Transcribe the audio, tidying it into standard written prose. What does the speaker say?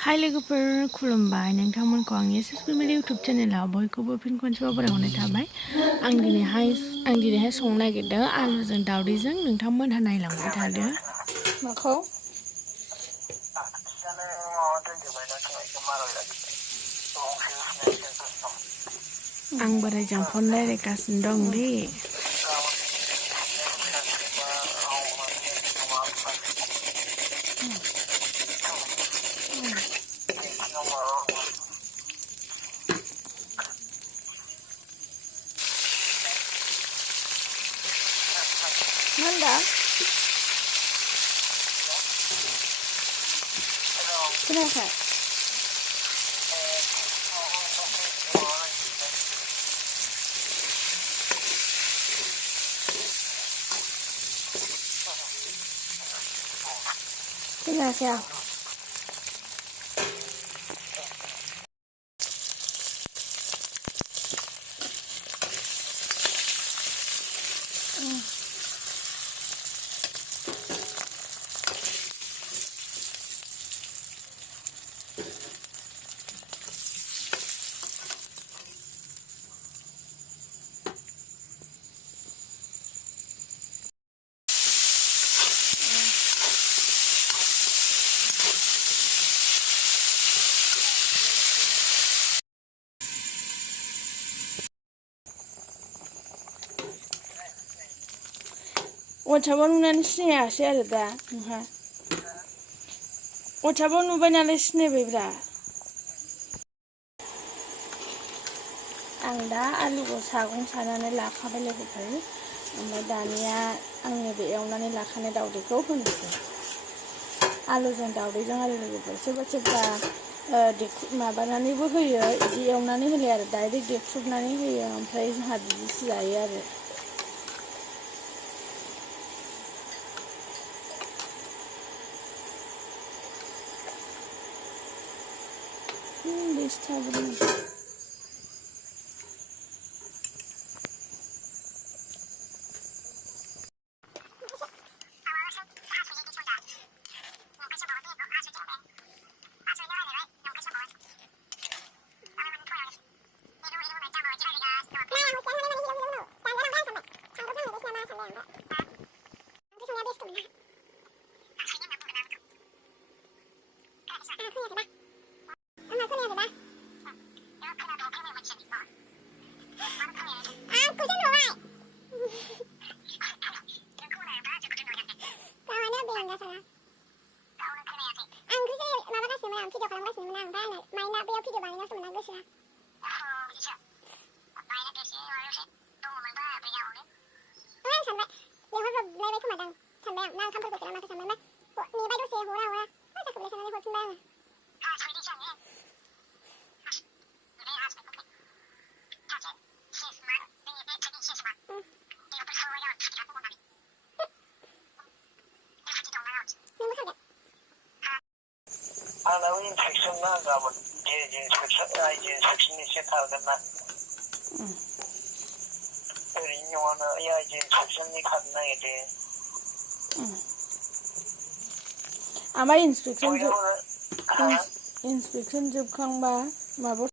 Hai लोगोफोर खुलुमबाय नोंथांमोनखौ आंनि ससियेल इउटुब चेनेलाव बयखौबो फिन खनसेबाव बरायहरनाय थाबाय आं दिनैहाय संनो नागिरदों आलुजों दावदैजों नोंथांमोनहा नायलांबाय थादो माखौ आं बोराइजों फन रायज्लायगासिनो दं दे Nanda Kenapa? Kenapa? WhatsApp-आव नुनानै सिनायासै आरो दा नोंहा WhatsApp-आव नुबाय नालाय सिनायबायब्रा आं दा आलुखौ सागं सानानै लाखाबाय लोगोफोर ओमफ्राय दानिया आङो बे एवनानै लाखानाय दावदैखौ होनोसै आलुजों दावदैजों आरो लोगोफोर सोरबा सोरबा माबानानैबो होयो बिदि एवनानै होयो आरो डाइरेक्ट देख्रुबनानै होयो ओमफ्राय जोंहा बिदिसो जायो आरो आंनाबो इनफेक्सन ना गाबोन आइजो इनफेक्सन एसे खारगोन ना ओरैनो नङाना आइजो इनफेक्सननि खारनो नागिरदों ओमफ्राय इन्सपेक्सन जोबखांबा माबा